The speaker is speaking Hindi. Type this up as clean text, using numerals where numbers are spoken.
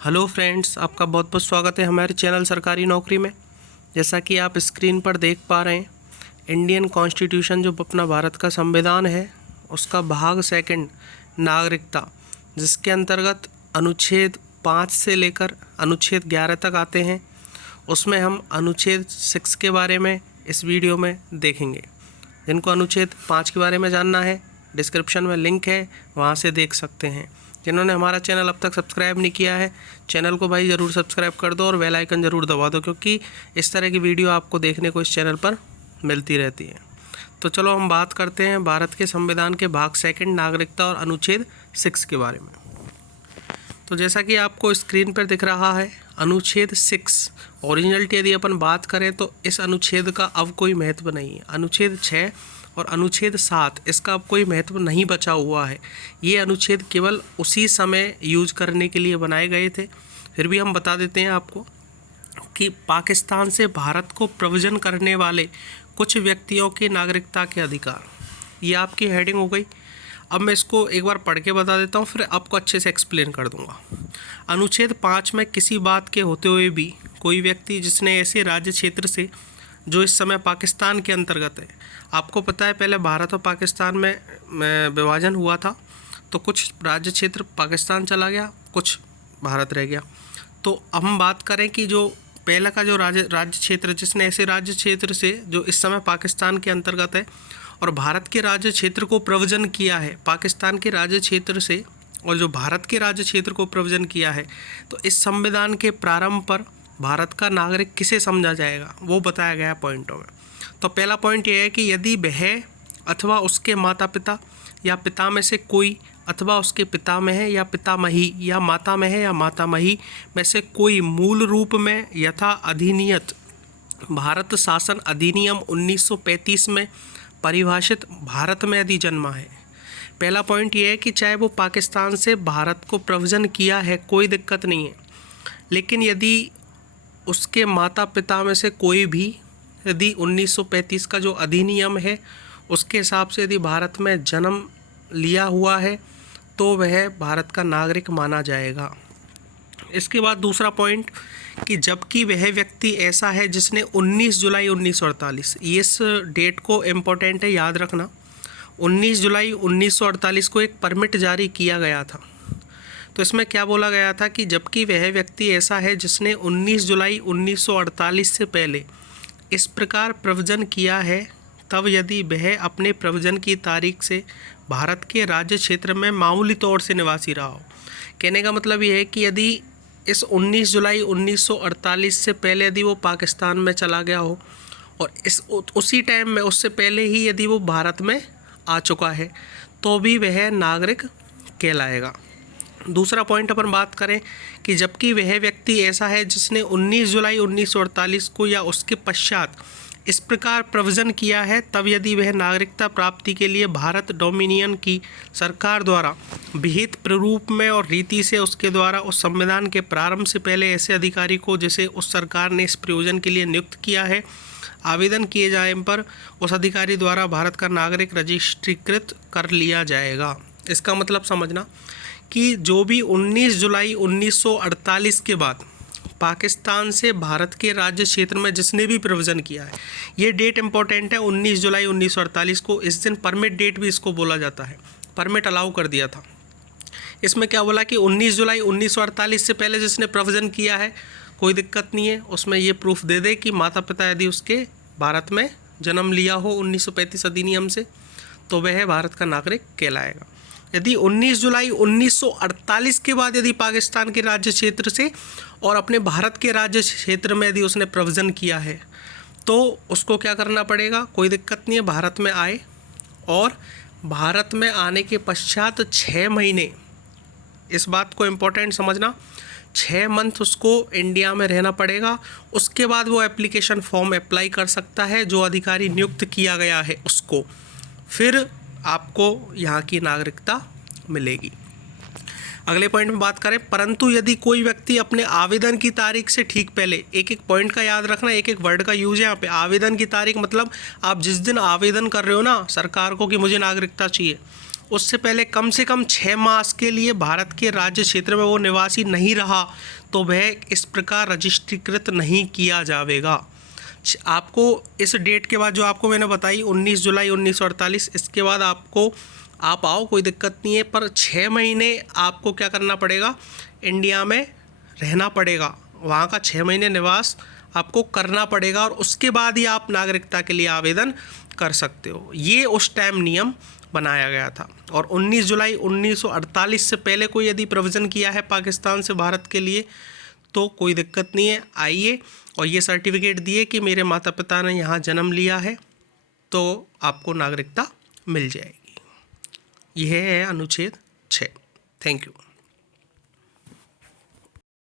हेलो फ्रेंड्स, आपका बहुत बहुत स्वागत है हमारे चैनल सरकारी नौकरी में। जैसा कि आप स्क्रीन पर देख पा रहे हैं, इंडियन कॉन्स्टिट्यूशन जो अपना भारत का संविधान है, उसका भाग सेकंड नागरिकता, जिसके अंतर्गत अनुच्छेद 5 से लेकर अनुच्छेद 11 तक आते हैं। उसमें हम अनुच्छेद 6 के बारे में इस वीडियो में देखेंगे। जिनको अनुच्छेद 5 के बारे में जानना है, डिस्क्रिप्शन में लिंक है, वहाँ से देख सकते हैं। जिन्होंने हमारा चैनल अब तक सब्सक्राइब नहीं किया है, चैनल को भाई ज़रूर सब्सक्राइब कर दो और बेल आइकन ज़रूर दबा दो, क्योंकि इस तरह की वीडियो आपको देखने को इस चैनल पर मिलती रहती है। तो चलो हम बात करते हैं भारत के संविधान के भाग सेकंड नागरिकता और अनुच्छेद 6 के बारे में। तो जैसा कि आपको स्क्रीन पर दिख रहा है, अनुच्छेद 6 ओरिजिनलिटी यदि अपन बात करें तो इस अनुच्छेद का अब कोई महत्व नहीं है। अनुच्छेद 6 और अनुच्छेद 7 इसका अब कोई महत्व नहीं बचा हुआ है। ये अनुच्छेद केवल उसी समय यूज करने के लिए बनाए गए थे। फिर भी हम बता देते हैं आपको कि पाकिस्तान से भारत को प्रव्रजन करने वाले कुछ व्यक्तियों के नागरिकता के अधिकार, ये आपकी हेडिंग हो गई। अब मैं इसको एक बार पढ़ के बता देता हूँ, फिर आपको अच्छे से एक्सप्लेन कर दूंगा। अनुच्छेद 5 में किसी बात के होते हुए भी कोई व्यक्ति जिसने ऐसे राज्य क्षेत्र से जो इस समय पाकिस्तान के अंतर्गत है, आपको पता है पहले भारत और पाकिस्तान में विभाजन हुआ था, तो कुछ राज्य क्षेत्र पाकिस्तान चला गया, कुछ भारत रह गया। तो अब हम बात करें कि जो पहला का जो राज्य क्षेत्र, जिसने ऐसे राज्य क्षेत्र से जो इस समय पाकिस्तान के अंतर्गत है और भारत के राज्य क्षेत्र को प्रव्रजन किया है पाकिस्तान के राज्य क्षेत्र से, और जो भारत के राज्य क्षेत्र को प्रव्रजन किया है, तो इस संविधान के प्रारंभ पर भारत का नागरिक किसे समझा जाएगा वो बताया गया पॉइंटों में। तो पहला पॉइंट ये है कि यदि वह अथवा उसके माता पिता या पिता में से कोई अथवा उसके पिता में है या पितामही या माता में है या मातामही में से कोई मूल रूप में यथा अधिनियत भारत शासन अधिनियम 1935 में परिभाषित भारत में यदि जन्मा है। पहला पॉइंट ये है कि चाहे वो पाकिस्तान से भारत को प्रव्रजन किया है, कोई दिक्कत नहीं है, लेकिन यदि उसके माता पिता में से कोई भी यदि 1935 का जो अधिनियम है उसके हिसाब से यदि भारत में जन्म लिया हुआ है तो वह भारत का नागरिक माना जाएगा। इसके बाद दूसरा पॉइंट कि जबकि वह व्यक्ति ऐसा है जिसने 19 जुलाई 1948, इस डेट को इम्पोर्टेंट है, याद रखना, 19 जुलाई 1948 को एक परमिट जारी किया गया था। तो इसमें क्या बोला गया था कि जबकि वह व्यक्ति ऐसा है जिसने 19 जुलाई 1948 से पहले इस प्रकार प्रव्रजन किया है, तब यदि वह अपने प्रव्रजन की तारीख से भारत के राज्य क्षेत्र में मामूली तौर से निवासी रहा हो। कहने का मतलब ये है कि यदि इस 19 जुलाई 1948 से पहले यदि वो पाकिस्तान में चला गया हो और उसी टाइम में उससे पहले ही यदि वो भारत में आ चुका है तो भी वह नागरिक कहलाएगा। दूसरा पॉइंट अपन बात करें कि जबकि वह व्यक्ति ऐसा है जिसने 19 जुलाई 1948 को या उसके पश्चात इस प्रकार प्रव्रजन किया है, तब यदि वह नागरिकता प्राप्ति के लिए भारत डोमिनियन की सरकार द्वारा विहित प्रारूप में और रीति से उसके द्वारा उस संविधान के प्रारंभ से पहले ऐसे अधिकारी को जिसे उस सरकार ने इस प्रयोजन के लिए नियुक्त किया है, आवेदन किए जाने पर उस अधिकारी द्वारा भारत का नागरिक रजिस्ट्रीकृत कर लिया जाएगा। इसका मतलब समझना कि जो भी 19 जुलाई 1948 के बाद पाकिस्तान से भारत के राज्य क्षेत्र में जिसने भी प्रव्रजन किया है, ये डेट इंपॉर्टेंट है, 19 जुलाई 1948 को। इस दिन परमिट डेट भी इसको बोला जाता है, परमिट अलाउ कर दिया था। इसमें क्या बोला कि 19 जुलाई 1948 से पहले जिसने प्रव्रजन किया है कोई दिक्कत नहीं है, उसमें ये प्रूफ दे दे कि माता पिता यदि उसके भारत में जन्म लिया हो 1935 अधिनियम से, तो वह भारत का नागरिक कहलाएगा। यदि 19 जुलाई 1948 के बाद यदि पाकिस्तान के राज्य क्षेत्र से और अपने भारत के राज्य क्षेत्र में यदि उसने प्रव्रजन किया है तो उसको क्या करना पड़ेगा, कोई दिक्कत नहीं है, भारत में आए और भारत में आने के पश्चात 6 महीने, इस बात को इम्पोर्टेंट समझना, 6 मंथ उसको इंडिया में रहना पड़ेगा। उसके बाद वो एप्लीकेशन फॉर्म अप्लाई कर सकता है जो अधिकारी नियुक्त किया गया है उसको, फिर आपको यहाँ की नागरिकता मिलेगी। अगले पॉइंट में बात करें, परंतु यदि कोई व्यक्ति अपने आवेदन की तारीख से ठीक पहले, एक एक पॉइंट का याद रखना, एक एक वर्ड का यूज है यहाँ पे। आवेदन की तारीख मतलब आप जिस दिन आवेदन कर रहे हो ना सरकार को कि मुझे नागरिकता चाहिए, उससे पहले कम से कम 6 मास के लिए भारत के राज्य क्षेत्र में वो निवासी नहीं रहा तो वह इस प्रकार रजिस्ट्रीकृत नहीं किया जाएगा। आपको इस डेट के बाद जो आपको मैंने बताई 19 जुलाई 1948, इसके बाद आपको आप आओ कोई दिक्कत नहीं है, पर 6 महीने आपको क्या करना पड़ेगा, इंडिया में रहना पड़ेगा, वहाँ का 6 महीने निवास आपको करना पड़ेगा और उसके बाद ही आप नागरिकता के लिए आवेदन कर सकते हो। ये उस टाइम नियम बनाया गया था। और 19 जुलाई 1948 से पहले कोई यदि प्रोविज़न किया है पाकिस्तान से भारत के लिए तो कोई दिक्कत नहीं है, आइए और ये सर्टिफिकेट दिए कि मेरे माता पिता ने यहाँ जन्म लिया है तो आपको नागरिकता मिल जाएगी। यह है अनुच्छेद 6। Thank you.